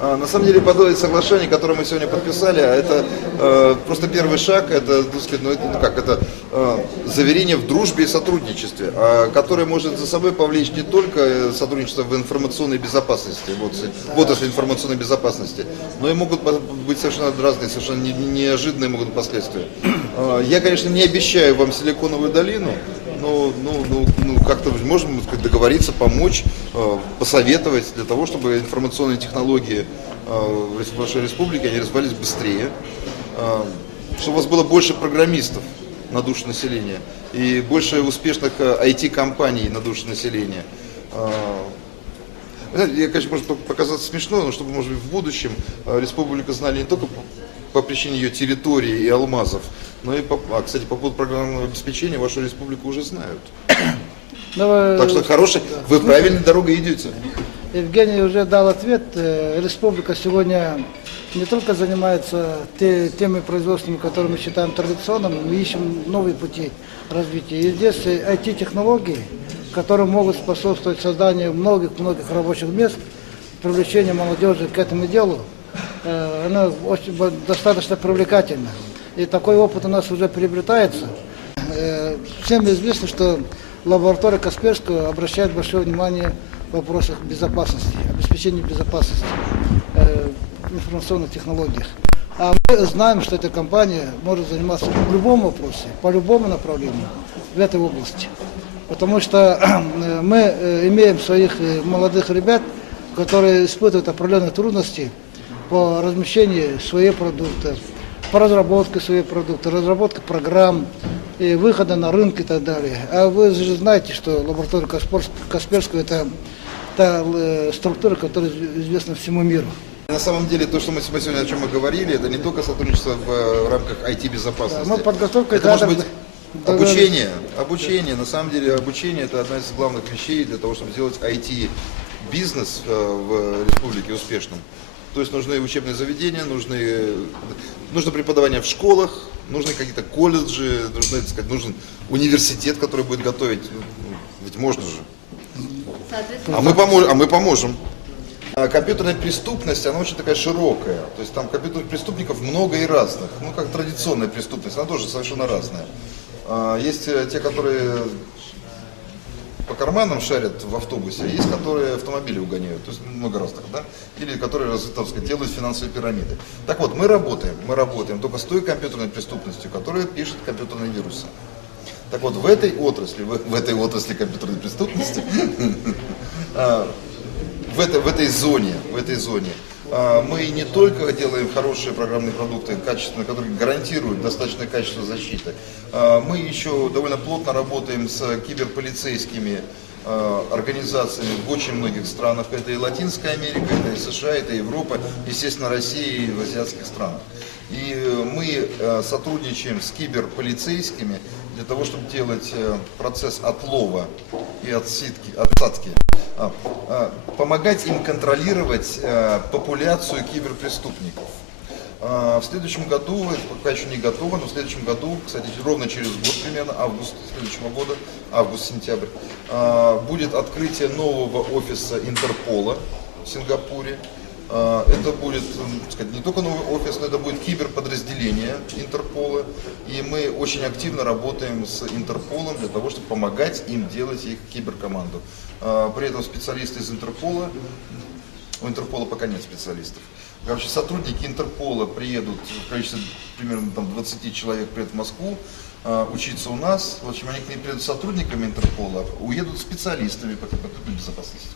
На самом деле, подобное соглашение, которое мы сегодня подписали, это просто первый шаг, это, так сказать, это заверение в дружбе и сотрудничестве, которое может за собой повлечь не только сотрудничество в информационной безопасности, в отрасли информационной безопасности, но и могут быть совершенно разные, совершенно неожиданные могут быть последствия. Я, конечно, не обещаю вам Силиконовую долину, но как-то можем, так сказать, договориться, помочь, посоветовать для того, чтобы информационные технологии в вашей республике они развивались быстрее, чтобы у вас было больше программистов на душу населения и больше успешных IT-компаний на душу населения. Я, конечно, может показаться смешно, но чтобы, может быть, в будущем республика знали не только по причине ее территории и алмазов, но и, кстати, по поводу программного обеспечения вашу республику уже знают. Так что вы правильной дорогой идете. Евгений уже дал ответ. Республика сегодня не только занимается теми производствами, которые мы считаем традиционными, мы ищем новые пути развития. И здесь IT-технологии, которые могут способствовать созданию многих рабочих мест, привлечению молодежи к этому делу, она достаточно привлекательна. И такой опыт у нас уже приобретается. Всем известно, что лаборатория Касперского обращает большое внимание в вопросах безопасности, обеспечения безопасности в информационных технологиях. А мы знаем, что эта компания может заниматься в любом вопросе, по любому направлению в этой области. Потому что мы имеем своих молодых ребят, которые испытывают определенные трудности по размещению своих продуктов, по разработке своих продуктов, разработке программ, и выхода на рынок и так далее. А вы же знаете, что лаборатория Касперского это та структура, которая известна всему миру. На самом деле, то, что мы сегодня о чем мы говорили, это не только сотрудничество в рамках IT-безопасности. Да, подготовка это может быть обучение. На самом деле, обучение это одна из главных вещей для того, чтобы сделать IT-бизнес в республике успешным. То есть нужны учебные заведения, нужно преподавание в школах, нужны какие-то колледжи, нужен университет, который будет готовить. Ведь можно же. А мы поможем. Компьютерная преступность, она очень такая широкая. То есть там компьютерных преступников много и разных. Ну, как традиционная преступность, она тоже совершенно разная. Есть те, которые по карманам шарят в автобусе, есть которые автомобили угоняют, то есть много разных, да, или которые, так сказать, делают финансовые пирамиды. Так вот, мы работаем только с той компьютерной преступностью, которая пишет компьютерные вирусы. Так вот, в этой отрасли компьютерной преступности, в этой зоне, мы не только делаем хорошие программные продукты, качественные, которые гарантируют достаточное качество защиты, мы еще довольно плотно работаем с киберполицейскими организациями в очень многих странах. Это и Латинская Америка, это и США, это и Европа, естественно, Россия и в азиатских странах. И мы сотрудничаем с киберполицейскими для того, чтобы делать процесс отлова и отсадки, помогать им контролировать популяцию киберпреступников. В следующем году, это пока еще не готово, но в следующем году, кстати, ровно через год примерно, август следующего года, август-сентябрь, будет открытие нового офиса Интерпола в Сингапуре. Это будет, так сказать, не только новый офис, но это будет киберподразделение Интерпола. И мы очень активно работаем с Интерполом для того, чтобы помогать им делать их киберкоманду. При этом специалисты из Интерпола, у Интерпола пока нет специалистов. Короче, сотрудники Интерпола приедут в количестве примерно 20 человек приедут в Москву учиться у нас. В общем, они к ним приедут сотрудниками Интерпола, уедут специалистами по компьютерной безопасности.